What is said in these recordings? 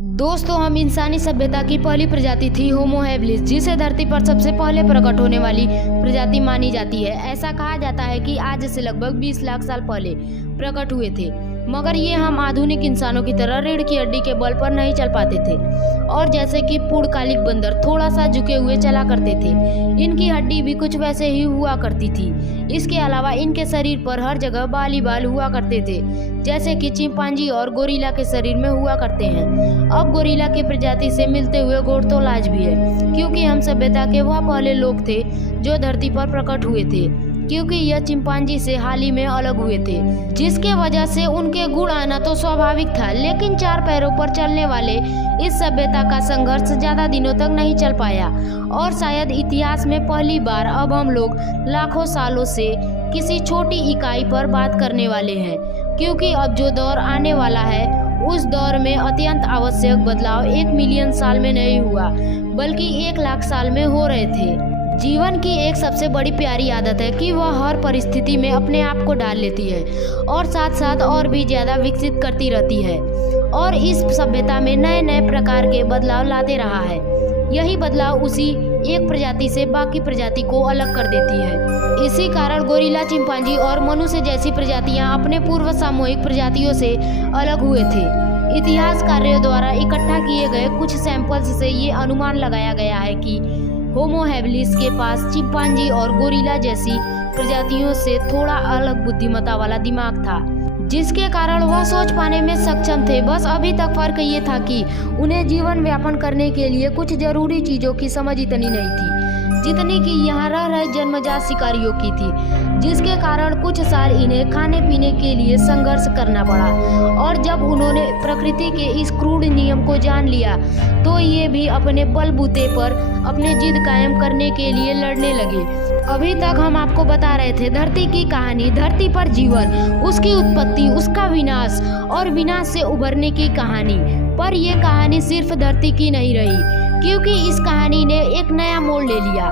दोस्तों, हम इंसानी सभ्यता की पहली प्रजाति थी होमो हैबिलिस, जिसे धरती पर सबसे पहले प्रकट होने वाली प्रजाति मानी जाती है। ऐसा कहा जाता है कि आज से लगभग 20 लाख साल पहले प्रकट हुए थे, मगर ये हम आधुनिक इंसानों की तरह रीढ़ की हड्डी के बल पर नहीं चल पाते थे और जैसे कि पूर्णकालिक बंदर थोड़ा सा झुके हुए चला करते थे, इनकी हड्डी भी कुछ वैसे ही हुआ करती थी। इसके अलावा इनके शरीर पर हर जगह बाल ही बाल हुआ करते थे, जैसे कि चिंपांजी और गोरिल्ला के शरीर में हुआ करते हैं। अब गोरिल्ला की प्रजाति से मिलते हुए घोड़तोलाज भी है, क्योंकि हम सभ्यता के वह पहले लोग थे जो धरती पर प्रकट हुए थे, क्योंकि यह चिंपांजी से हाल ही में अलग हुए थे, जिसके वजह से उनके गुण आना तो स्वाभाविक था। लेकिन 4 पैरों पर चलने वाले इस सभ्यता का संघर्ष ज्यादा दिनों तक नहीं चल पाया और शायद इतिहास में पहली बार अब हम लोग लाखों सालों से किसी छोटी इकाई पर बात करने वाले हैं, क्योंकि अब जो दौर आने वाला है उस दौर में अत्यंत आवश्यक बदलाव 1 मिलियन साल में नहीं हुआ, बल्कि 1 लाख साल में हो रहे थे। जीवन की एक सबसे बड़ी प्यारी आदत है कि वह हर परिस्थिति में अपने आप को ढाल लेती है और साथ साथ और भी ज़्यादा विकसित करती रहती है और इस सभ्यता में नए नए प्रकार के बदलाव लाते रहा है। यही बदलाव उसी एक प्रजाति से बाकी प्रजाति को अलग कर देती है। इसी कारण गोरिल्ला, चिंपांजी और मनुष्य जैसी प्रजातियां अपने पूर्व सामूहिक प्रजातियों से अलग हुए थे। इतिहासकारों द्वारा इकट्ठा किए गए कुछ सैंपल्स से ये अनुमान लगाया गया है कि होमो हैबिलिस के पास चिंपांजी और गोरिल्ला जैसी प्रजातियों से थोड़ा अलग बुद्धिमत्ता वाला दिमाग था, जिसके कारण वह सोच पाने में सक्षम थे। बस अभी तक फर्क ये था कि उन्हें जीवन यापन करने के लिए कुछ जरूरी चीजों की समझ इतनी नहीं थी जितनी कि यहाँ रह रहे जन्मजात शिकारियों की थी, जिसके कारण कुछ साल इन्हें खाने पीने के लिए संघर्ष करना पड़ा। और जब उन्होंने प्रकृति के इस क्रूर नियम को जान लिया तो ये भी अपने बलबूते पर अपने जिद कायम करने के लिए लड़ने लगे। अभी तक हम आपको बता रहे थे धरती की कहानी, धरती पर जीवन, उसकी उत्पत्ति, उसका विनाश और विनाश से उभरने की कहानी। पर यह कहानी सिर्फ धरती की नहीं रही, क्योंकि इस कहानी ने एक नया मोड़ ले लिया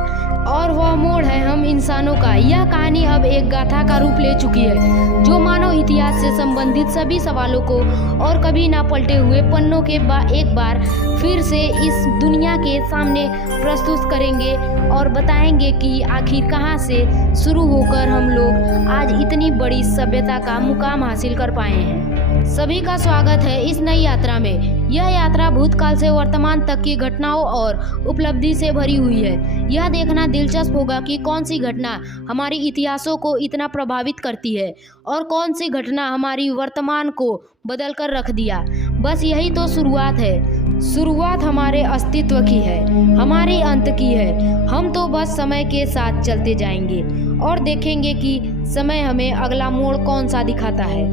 और वह मोड़ है हम इंसानों का। यह कहानी अब एक गाथा का रूप ले चुकी है, जो मानव इतिहास से संबंधित सभी सवालों को और कभी ना पलटे हुए पन्नों के एक बार फिर से इस दुनिया के सामने प्रस्तुत करेंगे और बताएंगे कि आखिर कहां से शुरू होकर हम लोग आज इतनी बड़ी सभ्यता का मुकाम हासिल कर पाए हैं। सभी का स्वागत है इस नई यात्रा में। यह यात्रा भूतकाल से वर्तमान तक की घटनाओं और उपलब्धि से भरी हुई है। यह देखना दिलचस्प होगा कि कौन सी घटना हमारी इतिहासों को इतना प्रभावित करती है और कौन सी घटना हमारी वर्तमान को बदल कर रख दिया। बस यही तो शुरुआत है। शुरुआत हमारे अस्तित्व की है, हमारे अंत की है। हम तो बस समय के साथ चलते जाएंगे और देखेंगे कि समय हमें अगला मोड़ कौन सा दिखाता है।